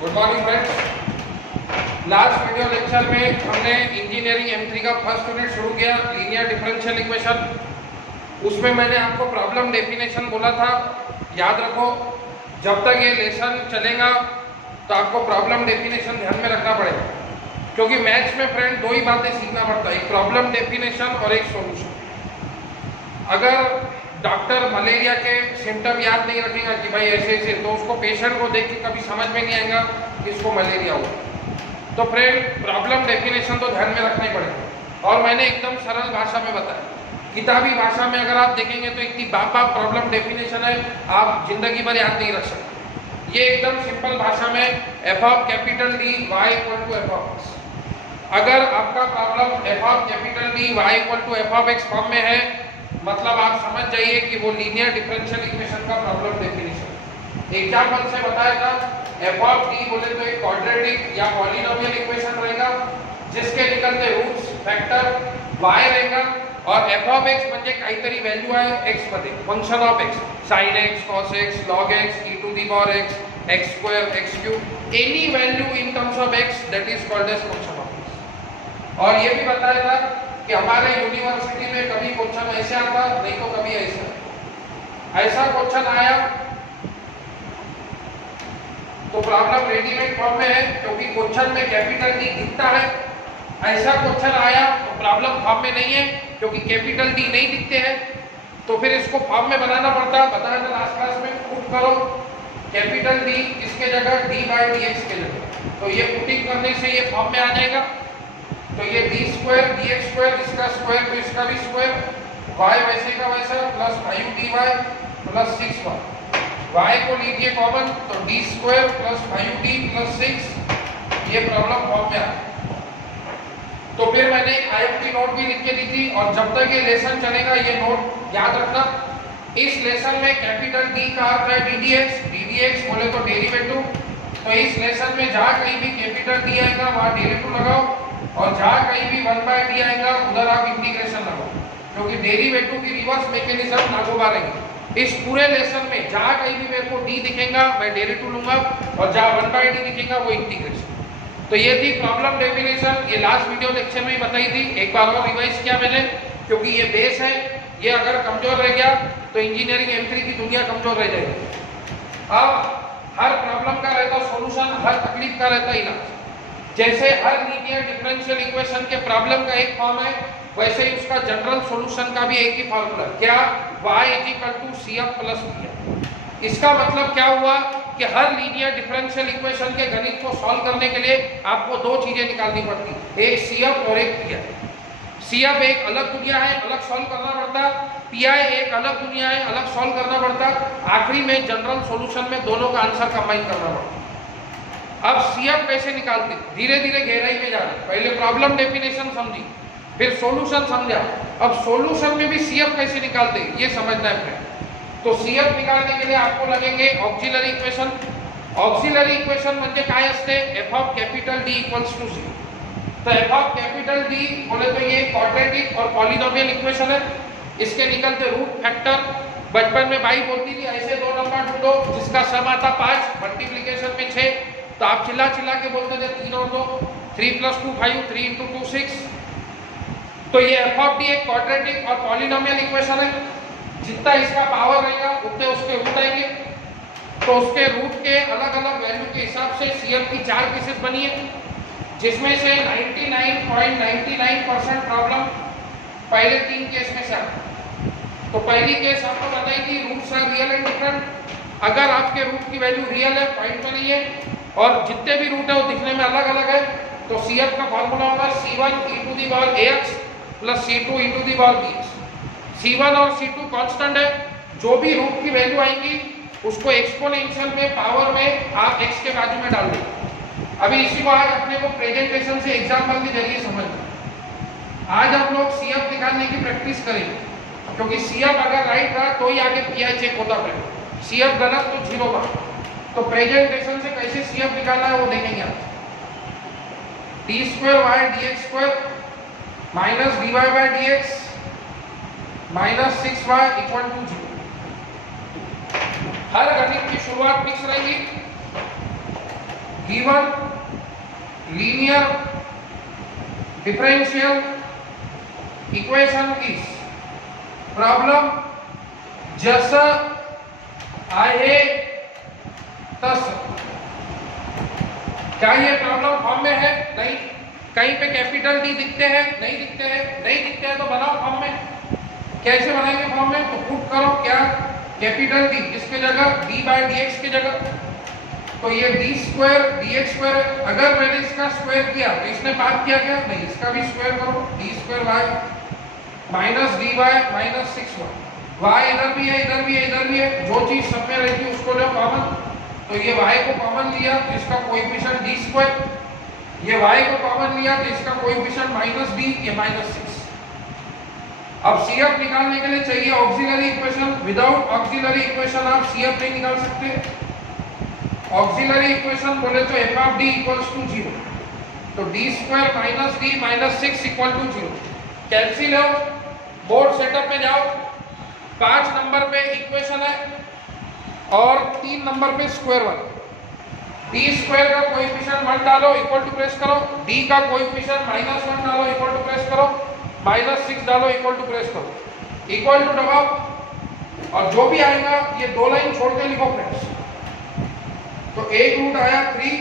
Good morning friends. Last video lecture में हमने engineering M3 का फर्स्ट यूनिट शुरू किया, लीनियर डिफरेंशियल इक्वेशन। उसमें मैंने आपको प्रॉब्लम डेफिनेशन बोला था। याद रखो, जब तक ये लेसन चलेगा तो आपको प्रॉब्लम डेफिनेशन ध्यान में रखना पड़ेगा, क्योंकि मैथ्स में फ्रेंड दो ही बातें सीखना पड़ता है, एक प्रॉब्लम डेफिनेशन और एक सॉल्यूशन। अगर डॉक्टर मलेरिया के सिम्टम याद नहीं रखेगा कि भाई ऐसे ऐसे, तो उसको पेशेंट को देख के कभी समझ में नहीं आएगा कि इसको मलेरिया हुआ। तो फ्रेंड प्रॉब्लम डेफिनेशन तो ध्यान में रखना ही पड़ेगा, और मैंने एकदम सरल भाषा में बताया। किताबी भाषा में अगर आप देखेंगे तो इतनी बाप प्रॉब्लम डेफिनेशन है, आप जिंदगी भर याद नहीं रख सकते। ये एकदम सिंपल भाषा में F of capital D Y equal to F of X. अगर आपका problem F of capital D Y equal to F of X form में है, मतलब आप समझ जाइए कि वो लीनियर डिफरेंशियल इक्वेशन का प्रॉब्लम डेफिनेशन। एग्जांपल से बताया था, एफ ऑफ डी बोले तो एक क्वाड्रेटिक या पॉलिनोमियल इक्वेशन रहेगा जिसके निकलते रूट्स फैक्टर y रहेगा, और एफ ऑफ एक्स म्हणजे काहीतरी व्हॅल्यू आहे x मध्ये, function of x, sin x, cos x, log x, e to the power x, x square, x cube, any value in terms of x that is called as function of x। और ये भी बताया था कि हमारे university में कभी question ऐसे आता, नहीं तो कभी ऐसा क्वेश्चन आया तो प्रॉब्लम रेडीमेड फॉर्म में है, क्योंकि क्वेश्चन में कैपिटल डी दिखता है। ऐसा क्वेश्चन आया तो प्रॉब्लम फॉर्म में नहीं है, क्योंकि कैपिटल डी नहीं दिखते हैं, तो फिर इसको फॉर्म में बनाना पड़ता है। बताया था लास्ट क्लास में, पुट करो कैपिटल डी इसके जगह डी बाई डी एक्स के जगह, तो ये पुटिंग करने से ये फॉर्म में आ जाएगा। तो ये D square D X square, इसका स्क्वायर तो इसका भी स्क्वायर, वाई वैसे का वैसा plus 5 D Y plus 6 Y, Y को लीजिए कॉमन तो D square plus 5 D plus 6। ये प्रॉब्लम फॉर्म में आ गई। तो फिर मैंने IMP नोट भी लिख के दी थी, और जब तक ये लेसन चलेगा ये नोट याद रखना। इस लेसन में कैपिटल डी का अर्थ है ddx बोले तो डेरिवेटिव। तो इस लेसन में जहाँ कहीं भी कैपिटल डी आएगा वहाँ डेरिवेटिव लगाओ, और जहाँ कहीं भी 1/d आएगा उधर आप इंटीग्रेशन लगाओ, क्योंकि डेरिवेटिव की रिवर्स मैकेनिज्म नागोबा रहेगी। इस पूरे लेसन में जहाँ कहीं भी मेरे को d दिखेगा मैं डेरिवेटिव लूंगा, और जहाँ 1/d दिखेगा वो इंटीग्रेशन। तो ये थी प्रॉब्लम डेफिनेशन। ये लास्ट वीडियो लेक्चर में ही बताई थी, एक बार और रिवाइज किया मैंने, क्योंकि ये बेस है। ये अगर कमजोर रह गया तो इंजीनियरिंग M3 की दुनिया कमजोर रह जाएगी। अब हर प्रॉब्लम का रहता सॉल्यूशन, हर तकलीफ का रहता इलाज। जैसे हर लीनियर डिफरेंशियल इक्वेशन के प्रॉब्लम का एक फॉर्म है, वैसे ही उसका जनरल सॉल्यूशन का भी एक ही फॉर्मूला, क्या, y = CF + PF। इसका मतलब क्या हुआ कि हर लीनियर डिफरेंशियल इक्वेशन के गणित को सॉल्व करने के लिए आपको दो चीजें निकालनी पड़ती, एक CF और एक PI। CF एक अलग दुनिया है, अलग सॉल्व करना पड़ता, PI एक अलग दुनिया है, अलग सॉल्व करना पड़ता, आखिरी में जनरल सॉल्यूशन में दोनों का आंसर कंबाइन करना पड़ता। अब CF कैसे निकालते, धीरे धीरे गहराई में जाना। पहले प्रॉब्लम डेफिनेशन समझी, फिर सॉल्यूशन समझा, अब सॉल्यूशन में भी CF कैसे निकालते ये समझना है फ्रेंड। तो CF निकालने के लिए आपको लगेंगे ऑक्सिलरी इक्वेशन। ऑक्सिलरी इक्वेशन म्हणजे काय असते, F of capital D equals to 0। तो एफ ऑफ कैपिटल डी बोले तो ये क्वाड्रेटिक और पॉलिनोमियल इक्वेशन है। इसके निकलते रूट फैक्टर, बचपन में भाई बोलती थी ऐसे दो नंबर ढूंढो जिसका सम आता 5, मल्टीप्लिकेशन में 6, तो आप चिल्ला के बोलते थे 3 और 2, 3 + 2 5, 3 × 2 6। तो ये एफ ऑफ डी एक क्वाड्रेटिक और पॉलिनोमियल इक्वेशन है। जितना इसका पावर रहेगा उतने उसके रूट आएंगे, तो उसके रूट के अलग अलग वैल्यू के हिसाब से CF की 4 केसेस बनी है, जिसमें से 99.99% प्रॉब्लम पहले 3 केस में से आता। तो पहली केस आपको बताई थी, roots are real and different. अगर आपके रूट की वैल्यू रियल है, पॉइंट में नहीं है, और जितने भी रूट है वो दिखने में अलग अलग है, तो CF का फॉर्मूला होगा C1 e⁴ax + C2 e⁴bx। C1 और C2 कांस्टेंट है, जो भी रूट की वैल्यू आएंगी उसको एक्सपोनेंशियल में पावर में आप x के बाजू में डाल देंगे। अभी इसी को आज अपने को प्रेजेंटेशन से एग्जांपल के जरिए समझना। आज हम लोग CF निकालने की प्रैक्टिस करेंगे, क्योंकि CF अगर राइट रहा तो ही आगे PI चेक होता है, CF गलत तो 0 मार्क। तो प्रेजेंटेशन से कैसे CF निकालना है वो देखेंगे आप। d² dx² - dy/dx - 6y = 0। हर गणित की शुरुआत फिक्स रहेगी, given linear differential equation is, problem जसं आहे तसं। क्या ये प्रॉब्लम फॉर्म में है? नहीं। कहीं पे कैपिटल डी दिखते हैं? नहीं दिखते हैं। नहीं दिखते हैं तो बनाओ फॉर्म में। कैसे बनाएंगे फॉर्म में? तो पुट करो क्या, कैपिटल डी किसके जगह, डी बाई डी एक्स की जगह। तो ये D square D X square, अगर मैंने इसका स्क्वायर किया तो इसने पाप किया क्या? नहीं। इसका भी स्क्वायर करो, D square Y minus D Y minus 6y, Y इधर भी है इधर भी है इधर भी है, जो चीज सब में रहती है उसको लो कॉमन। तो ये y को कॉमन लिया तो इसका कोएफिशिएंट डी स्क्वायर, ये y को कॉमन लिया तो इसका कोएफिशिएंट माइनस डी, ये माइनस 6। अब CF निकालने के लिए चाहिए auxiliary equation, without auxiliary equation आप CF नहीं निकाल सकते। ऑक्सिलरी इक्वेशन बोले तो f of d equals to 0, तो D square minus D minus 6 equal to 0। Cancel हो, बोर्ड सेटअप में जाओ, 5 नंबर पे इक्वेशन है और 3 नंबर पे स्क्वायर वाला। डी स्क्वायर का कोएफिशिएंट 1 डालो, इक्वल टू प्रेस करो, डी का कोएफिशिएंट माइनस 1 डालो, इक्वल टू प्रेस करो, माइनस 6 डालो, इक्वल टू प्रेस करो, इक्वल टू दबाओ, और जो भी आएगा ये 2 लाइन छोड़ के लिखो फ्रेंड्स। तो एक रूट आया 3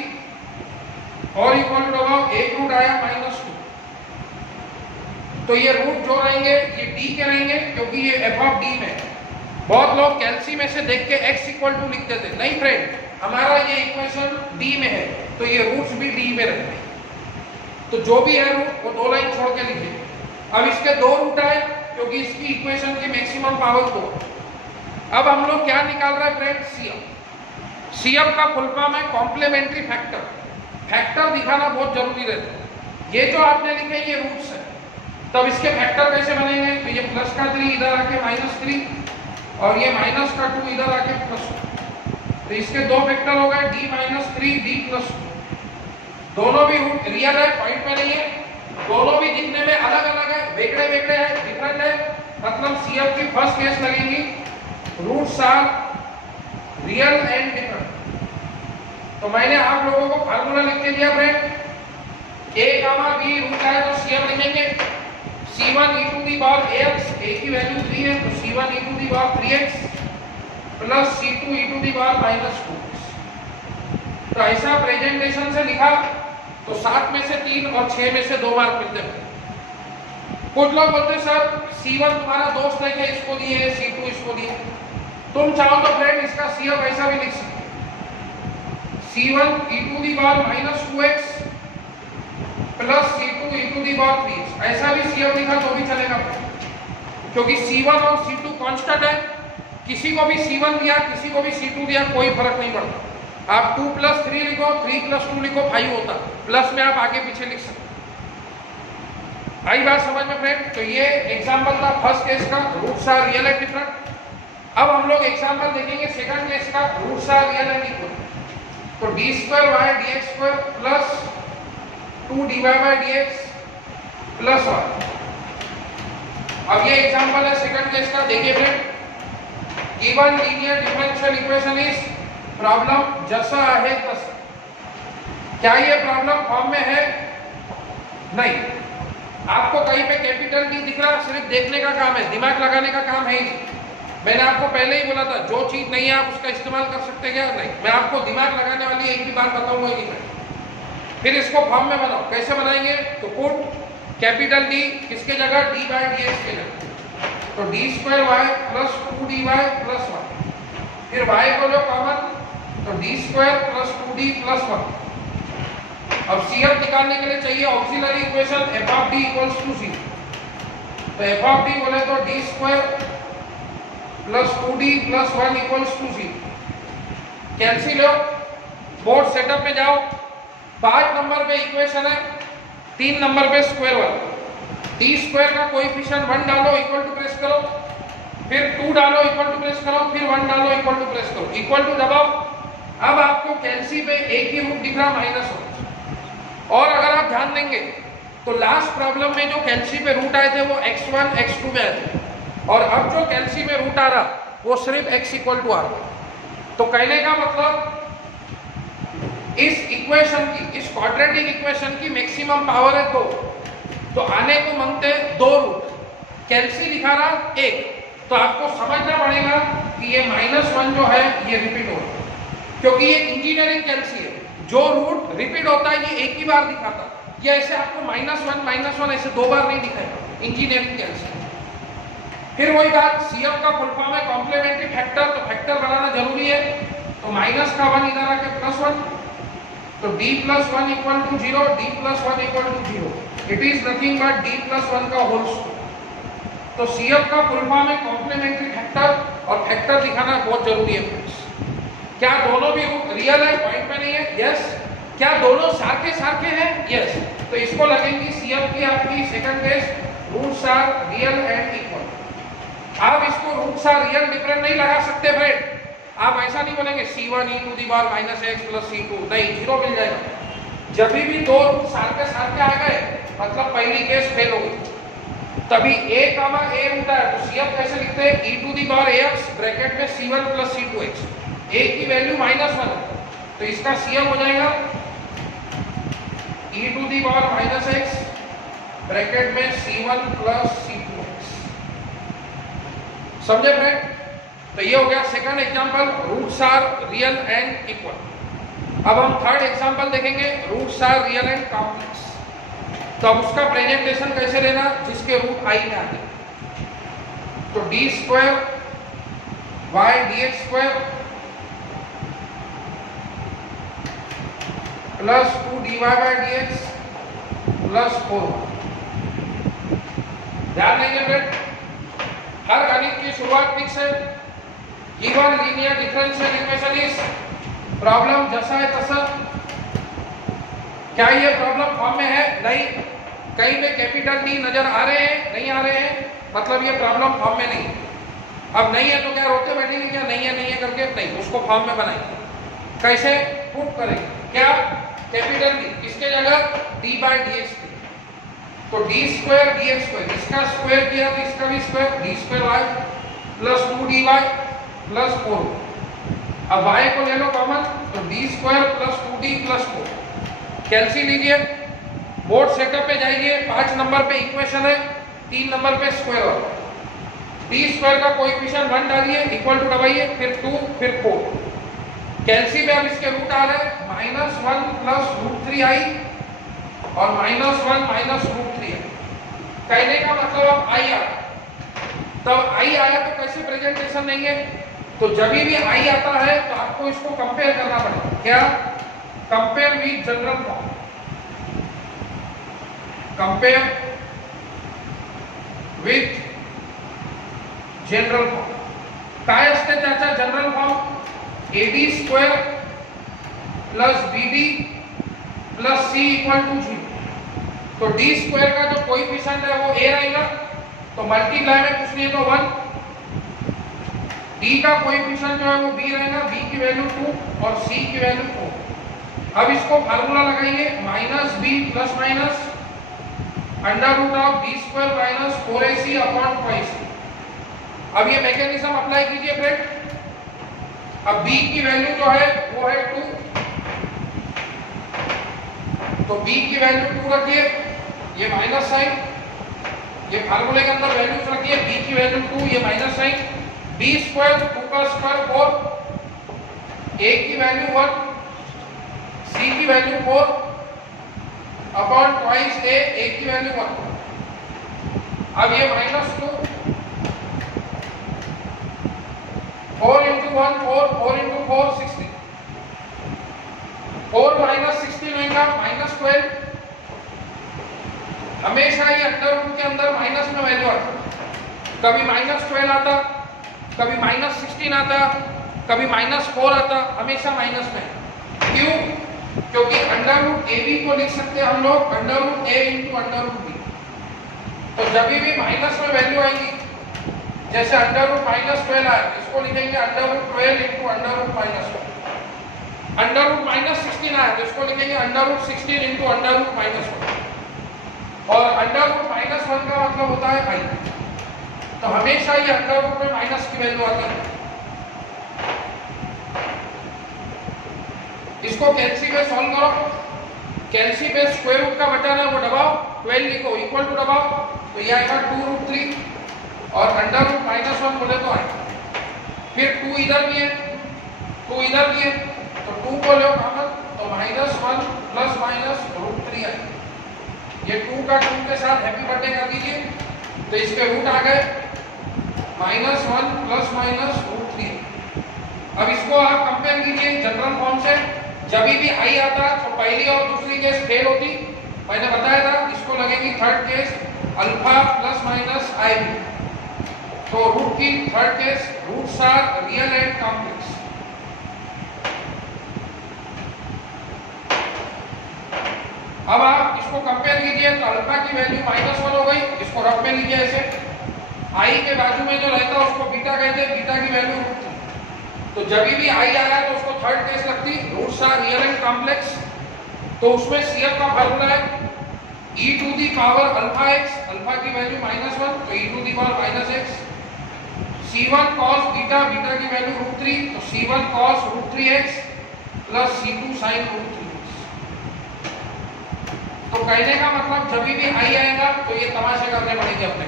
और इक्वल टू दबाओ, एक रूट आया माइनस 2। तो ये रूट जो रहेंगे ये डी के रहेंगे क्योंकि ये एफ ऑफ डी में है। बहुत लोग कैल्सी में से देख के x इक्वल टू लिख देते, नहीं फ्रेंड, हमारा ये इक्वेशन डी में है तो ये रूट्स भी डी में रहेंगे। तो जो भी है रूट वो 2 लाइन छोड़ के लिखिए। अब इसके 2 रूट आए क्योंकि इसकी इक्वेशन की मैक्सिमम पावर 2। अब हम लोग क्या निकाल रहे हैं फ्रेंड? CF। CF का फुल फॉर्म है कॉम्प्लीमेंट्री फैक्टर। फैक्टर दिखाना बहुत जरूरी रहता है। ये जो आपने लिखे ये रूट्स है, तब इसके फैक्टर कैसे बनेंगे? तो ये प्लस का 3 इधर आके माइनस 3 और ये माइनस का 2 इधर आके प्लस 2। तो इसके 2 फैक्टर हो गए, d माइनस 3 d प्लस 2। दोनों भी रूट रियल है, पॉइंट में नहीं है, दोनों भी दिखने में अलग अलग है, वेगड़े वेगड़े है, डिफरेंट है, मतलब CF की फर्स्ट केस लगेगी roots are real and different. तो मैंने आप लोगों को फार्मूला लिख के दिया friend, a gamma b root है तो CF लिखेंगे c1 e to the power ax, a की वैल्यू 3 है तो c1 e to the power 3x plus c2 e to the power minus 2। तो ऐसा प्रेजेंटेशन से लिखा तो 7 में से 3 और 6 में से 2 मार्क मिलते हैं। कुछ लोग बोलते सर c1 तुम्हारा दोस्त है क्या, इसको दिए, c2 इसको दिए। तुम चाहो तो फ्रेंड इसका CF ऐसा भी लिख सकते, c1 e to the power minus 2x plus c2 e to the power 3। ऐसा भी CF लिखा तो भी चलेगा क्योंकि c1 और c2 कांस्टेंट है। किसी को भी c1 दिया किसी को भी c2 दिया कोई फर्क नहीं पड़ता। आप 2 प्लस 3 लिखो, 3 प्लस 2 लिखो, 5 होता, प्लस में आप आगे पीछे लिख सकते। आई बात समझ में फ्रेंड? तो ये एग्जांपल था फर्स्ट केस का, roots are real and different. अब हम लोग एग्जांपल देखेंगे सेकंड केस का, roots are real and equal. तो D square Y D X square plus 2 dy by dx plus 1। अब ये एग्जांपल है सेकंड केस का, देखिए friend, given linear differential equation is, problem जैसा है तसा। क्या ये प्रॉब्लम फॉर्म में है? नहीं। आपको कहीं पे कैपिटल डी दिख रहा, सिर्फ देखने का काम है, दिमाग लगाने का काम है ही नहीं। मैंने आपको पहले ही बोला था जो चीज नहीं है आप उसका इस्तेमाल कर सकते क्या? नहीं। मैं आपको दिमाग लगाने वाली एक भी बात बताऊंगा ही नहीं। फिर इसको फॉर्म में बनाओ, कैसे बनाएंगे? तो पुट कैपिटल डी किसके जगह, डी बाई डी एक्स के जगह, तो D square y plus 2 dy plus 1। फिर y को लो कॉमन, तो D square plus 2d plus 1। अब CF निकालने के लिए चाहिए auxiliary equation f of d equals to 0। तो f ऑफ d बोले तो D square plus 2d plus 1 equals to 0। Cancel हो, बोर्ड सेटअप में जाओ, 5 नंबर पे इक्वेशन है, 3 नंबर पे स्क्वायर वाला। डी स्क्वायर का कोएफिशिएंट 1 डालो, इक्वल टू प्रेस करो, फिर 2 डालो, इक्वल टू प्रेस करो, फिर 1 डालो, इक्वल टू प्रेस करो, इक्वल टू दबाओ। अब आपको कैल्सी पे एक ही रूट दिख रहा माइनस 1। और अगर आप ध्यान देंगे तो लास्ट प्रॉब्लम में जो कैल्सी पे रूट आए थे वो x1 x2 में आए थे, और अब जो कैल्सी में रूट आ रहा वो सिर्फ x इक्वल टू आ रहा। तो कहने का मतलब इस इक्वेशन की, इस क्वाड्रेटिक इक्वेशन की मैक्सिमम पावर है 2, तो आने को मांगते 2 रूट, कैलसी दिखा रहा 1, तो आपको समझना पड़ेगा कि ये -1 जो है ये रिपीट हो रहा है, क्योंकि ये इंजीनियरिंग कैलसी है, जो रूट रिपीट होता है ये एक ही बार दिखाता, ये ऐसे आपको -1 ऐसे 2 बार नहीं दिखाएगा इंजीनियरिंग कैलसी। फिर वही बात, CF का फुल फॉर्म है कॉम्प्लीमेंट्री फैक्टर, तो फैक्टर बनाना जरूरी है, तो माइनस का 1 इधर आके +1, तो d + 1 = 0, d + 1 = 0, it is nothing but d + 1 का होल स्क्वायर। तो CF का फुल फॉर्म है कॉम्प्लीमेंट्री फैक्टर, और फैक्टर दिखाना बहुत जरूरी है फ्रेंड्स। क्या दोनों भी रूट रियल है, पॉइंट पे नहीं है? यस। क्या दोनों सारखे हैं? यस। तो इसको लगेंगी CF की आपकी second case, roots are real and equal. आप इसको रूट्स आर रियल डिफरेंट नहीं लगा सकते फ्रेंड, आप ऐसा नहीं बोलेंगे C1 e to the power -x + C2, नहीं, 0 मिल जाएगा। जब भी 2 रूट सारखे आ गए मतलब पहली केस फेल हो गई, तभी a, a रूट है, तो CF कैसे लिखते हैं? e to the power ax bracket में C1 + C2x, a की वैल्यू -1 है, तो इसका CF हो जाएगा e to the power -x bracket में C1 + C2x। समझे फ्रेंड? तो ये हो गया second example, roots are real and equal. अब हम थर्ड एग्जांपल देखेंगे, roots are real and complex. तो अब उसका प्रेजेंटेशन कैसे लेना, जिसके रूट i में आते, तो d² y dx² + 2 dy/dx + 4। ध्यान देंगे फ्रेंड, हर गणित की शुरुआत फिक्स है, given linear differential equation is problem जैसा है तसा। क्या ये प्रॉब्लम फॉर्म में है? नहीं। कहीं पे कैपिटल D नजर आ रहे हैं? नहीं आ रहे हैं, मतलब ये प्रॉब्लम फॉर्म में नहीं। अब नहीं है तो क्या रोते बैठेंगे क्या? नहीं है करके? नहीं, उसको फॉर्म में बनाएंगे। कैसे पुट करेंगे? क्या कैपिटल D किसके जगह? d/dx की, तो d² dx², इसका स्क्वायर किया तो इसका भी स्क्वायर, d² y + 2dy + 4। अब y को ले लो कॉमन, तो d² + 2d + 4। कैलसी लीजिए, बोर्ड सेटअप पे जाइए, 5 नंबर पे इक्वेशन है, 3 नंबर पे स्क्वायर होगा, d² का कोएफिशिएंट 1 डालिए, इक्वल टू दबाइए, फिर 2 फिर 4। कैलसी में अब इसके रूट आ रहे हैं -1 + √3i और -1 - √3i। कहने का मतलब अब i आ, तब i आया तो कैसे प्रेजेंटेशन लेंगे? तो जब भी i आता है तो आपको इसको कंपेयर करना पड़ेगा। क्या? Compare with general form, compare with general form. काय असते त्याचा general form? AD² + BD + C = 0। तो d² का जो कोएफिशिएंट है वो a रहेगा, तो मल्टीप्लाई में कुछ नहीं है तो 1। d का कोएफिशिएंट जो है वो b रहेगा, b की वैल्यू 2 और c की वैल्यू 4। अब इसको फार्मूला लगाइए, -b + √d² - 4ac/2c। अब ये मैकेनिज्म अप्लाई कीजिए फ्रेंड। अब b की वैल्यू जो है वो है 2, तो b की वैल्यू 2 रखिए, ये माइनस साइन, ये फार्मूले के अंदर वैल्यूज रखिए, b की वैल्यू 2, ये माइनस साइन, d² 2 का स्क्वायर 4, a की वैल्यू 1, c की वैल्यू 4 अपॉन ट्वाइस a की वैल्यू 1। अब ये -2, 4 × 1 4, 4 × 4 16, 4 - 16 होगा -12। हमेशा ये अंडर रूट के अंदर माइनस में वैल्यू आता, कभी -12 आता, कभी -16 आता, कभी -4 आता, हमेशा माइनस में। क्यों? क्योंकि अंडर रूट AB को लिख सकते हैं हम लोग under root A × under root B। तो जब भी माइनस में वैल्यू आएगी, जैसे अंडर रूट -12 आए, इसको लिखेंगे अंडर रूट 12 × अंडर रूट -1। अंडर रूट -16 आए तो इसको लिखेंगे अंडर रूट 16 × अंडर रूट -1। और अंडर रूट -1 का मतलब होता है i, तो हमेशा ये अंडर रूट में माइनस की वैल्यू आती है। इसको कैलसी में सॉल्व करो, कैलसी में स्क्वायर रूट का बचा है वो दबाओ, 12 लिखो इक्वल टू दबाओ, तो ये आएगा 2√3 और अंडर रूट -1 बोले तो आएगा। फिर 2 इधर भी है, 2 इधर भी है, तो 2 को लो कॉमन, तो -1 प्लस माइनस √3 आएगा। ये 2 का 2 के साथ हैप्पी बर्थडे कर दीजिए, तो इसके रूट आ गए -1 प्लस माइनस √3। अब इसको आप कंपेयर कीजिए जनरल फॉर्म से, जब भी आई आता तो पहली और दूसरी केस फेल होती, मैंने बताया था। इसको लगेगी third case alpha plus minus I B, तो रूट की third case roots are real and complex. अब आप इसको कंपेयर कीजिए, तो अल्फा की वैल्यू -1 हो गई, इसको रफ में लीजिए ऐसे, आई के बाजू में जो रहता है उसको बीटा कहते हैं, बीटा की वैल्यू रूट थी, तो जब भी आई आया तो उसको थर्ड केस लगती, roots are real and complex. तो उसमें सीएफ का फार्मूला है e to the power alpha x, alpha की वैल्यू -1 तो e to the power -x, c1 cos beta, beta की वैल्यू √3 तो c1 cos √3x plus c2 sin √3x। तो कहने का मतलब जब भी आई आएगा तो ये तमाशे करने पड़ेंगे अपने।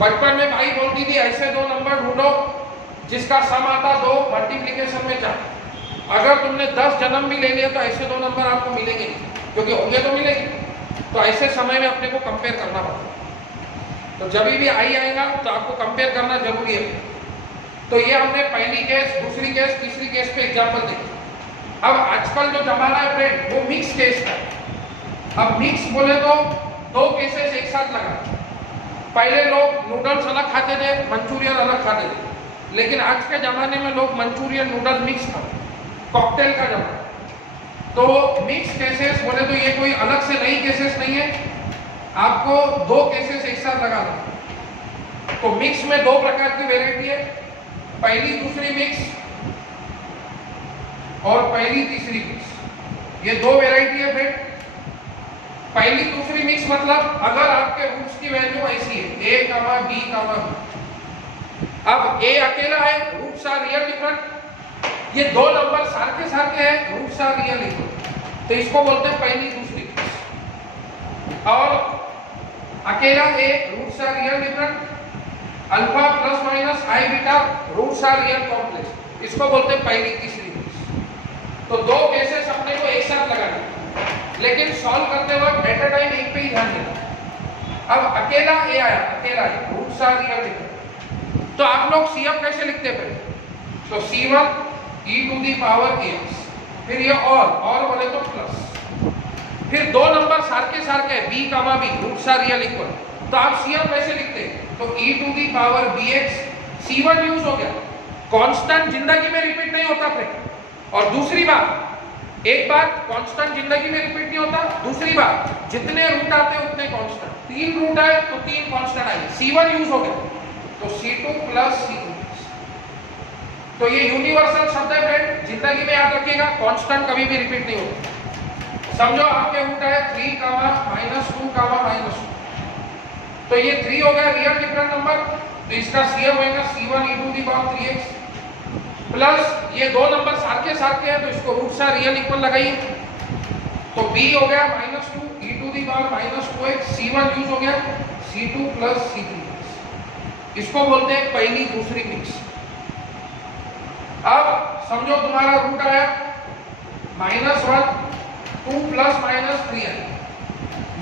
बचपन में भाई बोलती थी ऐसे दो नंबर ढूंढो जिसका सम आता 2 मल्टीप्लिकेशन में 4। अगर तुमने 10 जन्म भी ले लिया तो ऐसे दो नंबर आपको मिलेंगे नहीं, क्योंकि होंगे तो मिलेंगे। तो ऐसे समय में अपने को कंपेयर करना पड़ता। तो जब भी आई आएगा तो आपको कंपेयर करना जरूरी है। तो ये हमने पहली केस, दूसरी केस, तीसरी केस पे एग्जांपल देखे। अब आजकल जो जमाना है फ्रेंड वो मिक्स केस का है। अब मिक्स बोले तो दो केसेस एक साथ लगा। पहले लोग नूडल्स अलग खाते थे, मंचूरियन अलग खाते थे, लेकिन आज के जमाने में लोग मंचूरियन नूडल मिक्स खाते, कॉकटेल का जमाना। तो मिक्स केसेस बोले तो ये कोई अलग से नई केसेस नहीं है, आपको दो केसेस एक साथ लगा दो। तो मिक्स में दो प्रकार की वेराइटी है, पहली दूसरी मिक्स और पहली तीसरी मिक्स, ये दो वेराइटी है फ्रेंड। पहली दूसरी मिक्स मतलब अगर आपके रूट्स की वैल्यू ऐसी है a, b, b, अब a अकेला है, रूट्स आर रियल डिफरेंट, ये दो नंबर सारखे सारखे हैं, रूट्स आर रियल इक्वल, तो इसको बोलते हैं पहली दूसरी केस। और अकेला a, roots are real different, alpha plus minus i beta, roots are real complex, इसको बोलते हैं पहली तीसरी केस। तो दो केसेस अपने को एक साथ लगाने, लेकिन सॉल्व करते वक्त एट अ टाइम एक पे ही ध्यान देना। अब अकेला a आया, अकेला है, रूट्स आर रियल डिफरेंट, तो आप लोग CF कैसे लिखते हैं? तो C1 e to the power ax, फिर ये और बोले तो प्लस, फिर दो नंबर सारखे सारखे b, b, roots are real equal, तो आप CF कैसे लिखते हैं? तो e to the power bx, C1 use हो गया, कांस्टेंट जिंदगी में रिपीट नहीं होता फ्रेंड। और दूसरी बात, एक बात कांस्टेंट जिंदगी में रिपीट नहीं होता, दूसरी बात जितने रूट आते हैं उतने कांस्टेंट, 3 रूट आए तो 3 कांस्टेंट आए, C1 यूज हो गया, तो C2 प्लस C2। तो ये यूनिवर्सल शब्द है फ्रेंड, जिंदगी में याद रखिएगा, कांस्टेंट कभी भी रिपीट नहीं होता। समझो आपके रूट है 3, -2, -2, तो ये 3 हो गया रियल डिफरेंट नंबर, तो इसका CF होगा C1 e to the power 3x, plus ये दो नंबर सारखे सारखे हैं तो इसको रूट्स आर रियल इक्वल लगाइए, तो b हो गया -2 e to the power -2x, C1 use हो गया, C2 प्लस C3, इसको बोलते हैं पहली दूसरी मिक्स। अब समझो तुम्हारा रूट आया -1, 2 प्लस -3 है,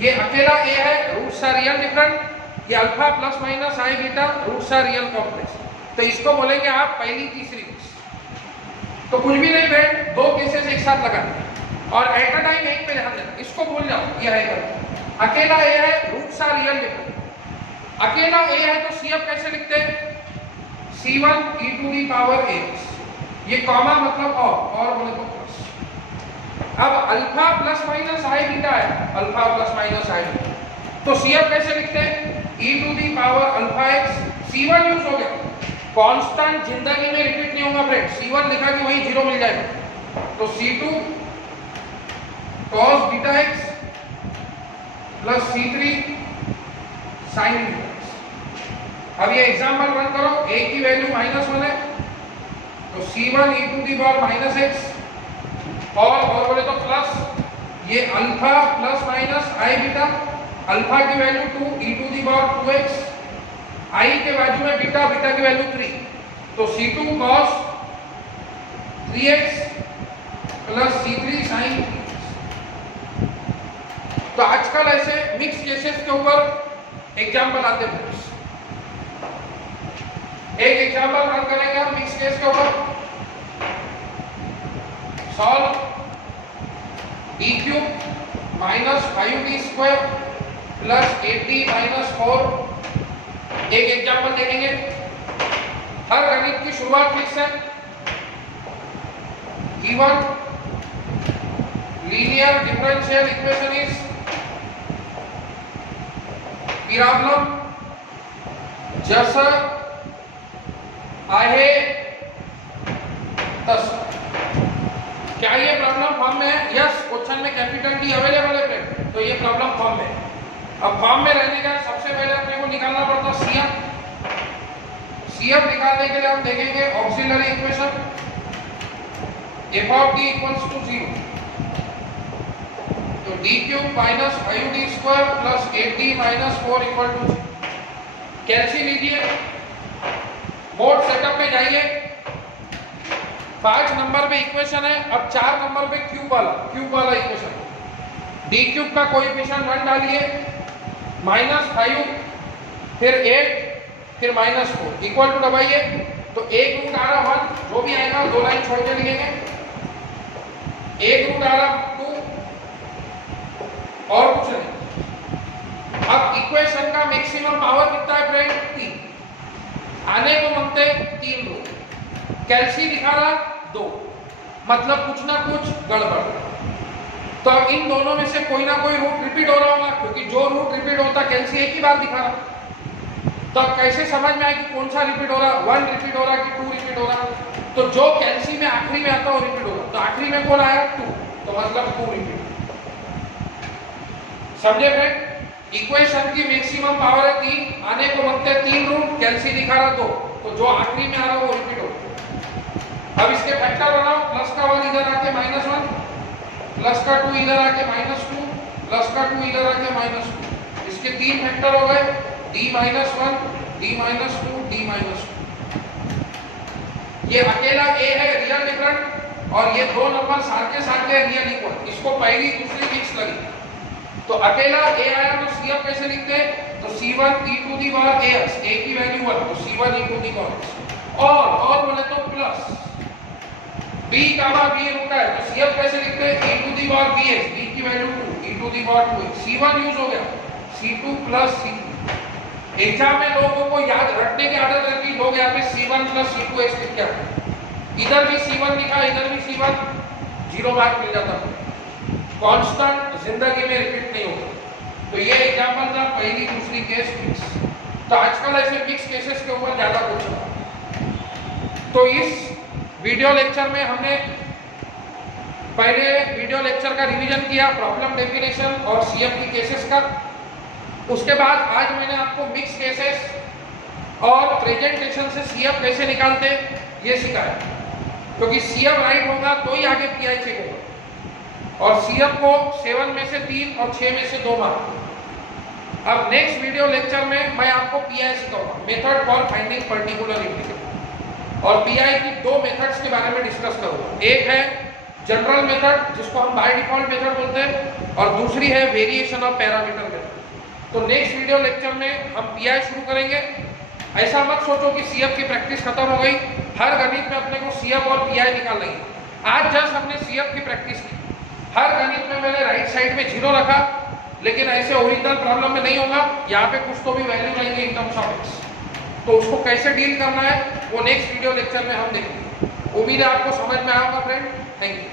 ये अकेला a है, रूट्स आर रियल डिफरेंट, ये alpha plus minus i beta, roots are real complex, तो इसको बोलेंगे आप पहली तीसरी मिक्स। तो कुछ भी नहीं फ्रेंड, दो केसेस एक साथ लगाते और एट अ टाइम एक पे ध्यान देना, इसको भूल जाओ, ये है अकेला a है, रूट्स आर रियल डिफरेंट। अकेला a है तो CF कैसे लिखते हैं? C1 e to the power ax, ये कॉमा मतलब और बोले तो प्लस। अब alpha plus minus i beta है, alpha plus minus i beta, तो CF कैसे लिखते हैं? e to the power alpha x, C1 use हो गया, कांस्टेंट जिंदगी में रिपीट नहीं होगा फ्रेंड, C1 लिखा कि वही 0 मिल जाएगा, तो C2 cos beta x plus C3 sin beta x। अब ये एग्जांपल रन करो, a की वैल्यू -1 है, तो C1 e to the power -x और बोले तो प्लस ये alpha plus minus i beta, alpha की value 2 e to the power 2x, i के बाजू में बीटा, बीटा की वैल्यू 3, तो c2 cos 3x plus c3 sin 3x। तो आजकल ऐसे मिक्स केसेस के ऊपर एग्जाम्पल आते हैं। एक एग्जाम्पल रन करेंगे हम मिक्स केस के ऊपर। Solve d cube minus 5d square plus 8d minus 4। एक एग्जाम्पल देखेंगे। हर गणित की शुरुआत किससे? Given linear differential equation is problem जसं आहे तसं। क्या ये प्रॉब्लम फॉर्म में है? यस, क्वेश्चन में कैपिटल डी अवेलेबल है फ्रेंड, तो ये प्रॉब्लम फॉर्म में है। अब फॉर्म में रहने का सबसे पहले अपने को निकालना पड़ता सीएफ। सीएफ निकालने के लिए हम देखेंगे auxiliary equation f of d equals to 0, तो d cube minus 5d square plus 8d minus 4 equal to 0। Calci लीजिए, बोर्ड सेटअप में जाइए। 5 नंबर पे इक्वेशन है, अब 4 नंबर पे क्यूब वाला इक्वेशन। डी क्यूब का कोएफिशिएंट 1 डालिए, -5 फिर 8 फिर -4 इक्वल टू दबाइए, तो 1 रूट आ रहा 1, जो भी आएगा 2 लाइन छोड़ के लिखेंगे। 1 रूट आ रहा 2 और कुछ नहीं। अब इक्वेशन का मैक्सिमम पावर कितना है फ्रेंड? 3। आने को मांगते 3 रूट, कैल्सी दिखा रहा 2, मतलब कुछ ना कुछ गड़बड़। तो अब इन दोनों में से कोई ना कोई रूट रिपीट हो रहा होगा, क्योंकि जो रूट रिपीट होता कैल्सी एक ही बार दिखा रहा। तो अब कैसे समझ में आए कि कौन सा रिपीट हो रहा, 1 रिपीट हो रहा कि 2 रिपीट हो रहा? तो जो कैल्सी में आखिरी में आता है वो रिपीट हो रहा, तो आखिरी में कौन आया? 2, तो मतलब 2 रिपीट। समझे फ्रेंड? इक्वेशन की मैक्सिमम पावर है 3, आने को मांगते 3 रूट, कैल्सी दिखा रहा 2, तो जो आखिरी में आ रहा वो रिपीट हो। अब इसके फैक्टर बनाओ, प्लस का 1 इधर आके -1, प्लस का 2 इधर आके -2, प्लस का 2 इधर आके -2। इसके 3 फैक्टर हो गए, d - 1, d - 2, d - 2। ये अकेला a है रियल डिफरेंट, और ये 2 नंबर साथ के रियल इक्वल। इसको पहली दूसरी मिक्स लगी, तो अकेला a आया तो CF कैसे लिखते हैं? तो C1 e to the power ax, a की वैल्यू 1, तो C1 e to the power x। और बोले तो प्लस b का b रूट है, तो CF कैसे लिखते हैं? e to the power bx, b की value 2, e to the power 2x। C1 use हो गया, C2 प्लस C3। एग्जाम में लोगों को याद रखने की आदत रहती है, लोग यहाँ पे C1 प्लस C2x लिख के आते। इधर भी C1 लिखा, इधर भी C1, 0 मार्क मिल जाता है। कांस्टेंट जिंदगी में रिपीट नहीं होता। तो ये एग्जांपल था पहली दूसरी केस मिक्स। तो आजकल ऐसे मिक्स केसेस के ऊपर ज्यादा पूछा। तो इस वीडियो लेक्चर में हमने पहले वीडियो लेक्चर का रिवीजन किया, प्रॉब्लम डेफिनेशन और सीएफ की केसेस का। उसके बाद आज मैंने आपको मिक्स केसेस और प्रेजेंटेशन से सीएफ कैसे निकालते ये सिखाया, क्योंकि सीएफ राइट होगा तो ही आगे पीआई चेक होगा। और सीएफ को 7 में से 3 और 6 में से 2 मार्क। अब नेक्स्ट वीडियो लेक्चर में मैं आपको पीआई सिखाऊंगा, method for finding particular integral, और पीआई की 2 मेथड्स के बारे में डिस्कस करूंगा। एक है जनरल मेथड, जिसको हम बाय डिफॉल्ट मेथड बोलते हैं, और दूसरी है वेरिएशन ऑफ पैरामीटर मेथड। तो नेक्स्ट वीडियो लेक्चर में हम पीआई शुरू करेंगे। ऐसा मत सोचो कि सीएफ की प्रैक्टिस खत्म हो गई, हर गणित में अपने को सीएफ और पीआई निकाल लेंगे। आज जस्ट हमने सीएफ की प्रैक्टिस की, हर गणित में मैंने राइट साइड में 0 रखा, लेकिन ऐसे ओरिजिनल प्रॉब्लम में नहीं होगा, यहाँ पे कुछ तो भी वैल्यू रहेंगे इन टर्म्स ऑफ एक्स। तो उसको कैसे डील करना है वो नेक्स्ट वीडियो लेक्चर में हम देखेंगे। उम्मीद है आपको समझ में आएगा फ्रेंड। Thank you.